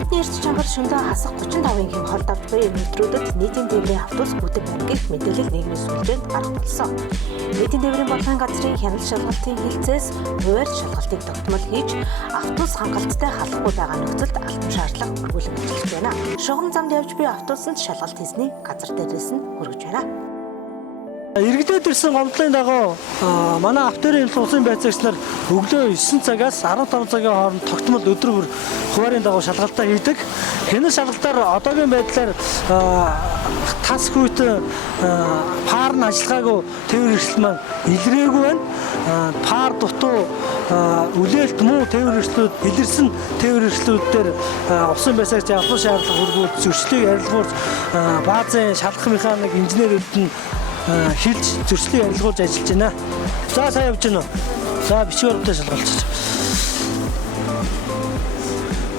Хотны эрч чангаар шөнөдөө хасах 35-ийн хорд авч буй өдрүүдэд нийтийн тээврийн автобус бүдэг байна гэх мэдээлэл нийгмийн сүлжээнд гарах болсон. Нийтийн тээврийн бодлогын газрын хяналт шалгалтын хилцээс хуваарь шалгалтыг тогтмол хийж автобус хангалттай халахгүй байгаа нөхцөлд алтан шаардлага өргүүлэн ажиллаж байна. Шугам замд явж буй автобусанд шалгалт хийсний газар дээрээс нь хүргэж байна. Иргэдэд ирсэн гомдлын дагуу манай автоэрийн улсын байцаагч нар өглөө 9 цагаас 15 цагийн хооронд тогтмол өдөр бүр хуваарийн дагуу шалгалтаа хийдэг. Хянах шалгалтаар одоогийн байдлаар тас хүйт паар нь ажиллагаагүй тээвэр эрсдэл маань илрээгүй байна. Паар дутуу үлээлт муу тээвэр эрсдлүүд илэрсэн тээвэр эрсдлүүд дээр улсын байцаагч албан шаардлага хүргүүл зөрчлийг арилгуулж баазын шалгах механик инженерүүд нь хилж зөрчлийг арилгуулж ажиллаж байна. За сайн явж байна уу? За бичгээр удаа шалгалж байна.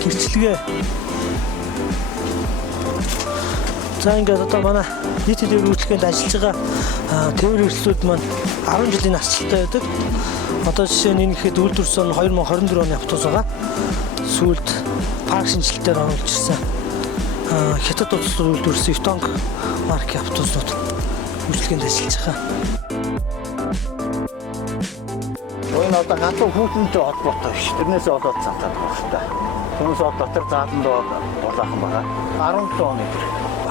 Гэрчлэгээ. За ингээд одоо манай нийтийн тээврийн үйлчлэгээнд ажиллаж байгаа тээврийн эрсдлүүд маань 10 жилийн насжилттай байдаг. Одоо жишээ нь энэ ихэд үйлдвэрсэн 2024 оны автобус байгаа. Сүүлд парк шинжилтээр оруулж ирсэн хятад улсын үйлдвэрсэн Yutong маркийн автобуснууд үйлчлэгээнд ажиллаж байгаа. Энэ одоо ганцхан хүүтэнтэй холбоотой биш. Тэрнээс болоод цантаад байгаа шүү дээ. Түүнээс дотор зааланд болоохон байгаа. 17 оны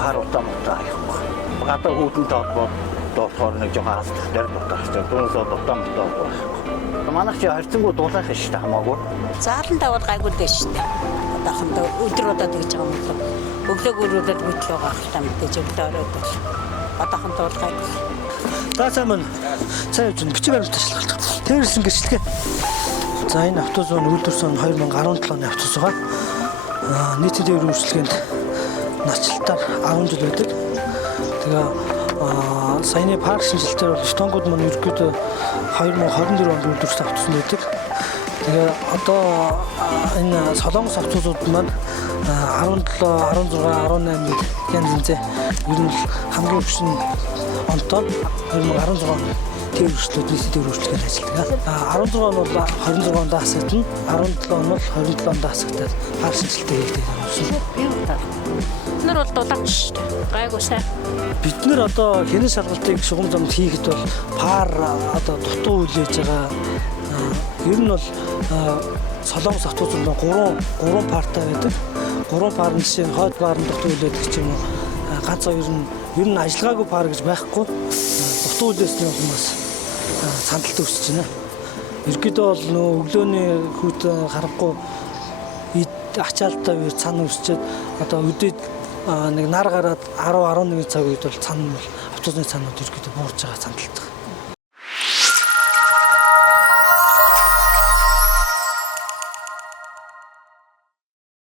харуултаа мутаа их байна. Гадаа хүүтэнтэй холбоотой нэг жоохон хасдаг дээр дутах шүү дээ. Түүнээс дотор мутаа байна. Манайх чи харьцангуй дулаах шүү дээ хамаагүй. Зааланд аваад гайгүй дээ шүү дээ. Одоохондоо өдрөдөө тэгж байгаа юм бол өглөөг өрөөдөд битлээ гахалтай мэдээж өглөө ороод бол одоохондоо гайгүй. За сайн явж байна. Бичиг баримттай шалгалт. Тээвэрсэн гэрчлэгээ. За энэ автобус нь үйлдвэрсэн 2017 оны автобус байгаа. Нийтийн тээврийн үйлчлэгээнд начлалтаар 10 жил байдаг. Тэгээ саяны парк шинжилтээр бол Yutong-ууд маань ерөөдөө 2024 онд үйлдвэрсэн автобус байдаг. Тэгээ одоо энэ солонгос автобусууд маань 17, 16, 18 янз янзээ ер нь хамгийн өчн онтой 2016 оны тээвэр эрсдлүүд нийтийн тээвэр үйлчлэгээр ажилладаг. 16 он бол 26 онд хасагдана, 17 он бол 27 онд хасагдаад парк шинжилтээ хийдэг юм байна. Бид нар бол дулаач шүү дээ. Гайгүй сайн. Бид нар одоо хянах шалгалтыг шугам замд хийхэд бол паар одоо дутуу үлээж байгаа. Ер нь бол солонгос автобусууд 3 партай байдаг. 3 паар нь жишээ нь хойд паар нь дутуу үлээдэг ч юм уу. Ганцаа ер нь ажиллагаагүй паар гэж байхгүй. Дутуу үлээсний улмаас сандалт өсөж байна. Ерөнхийдөө бол нөө өглөөний хүүт харахгүй ачаалтаа үер цана өсчээд одоо өдөөд нэг нар гараад 10-11 цаг үед бол цана автобусны цанууд ерөнхийдөө буурж байгаа сандалт.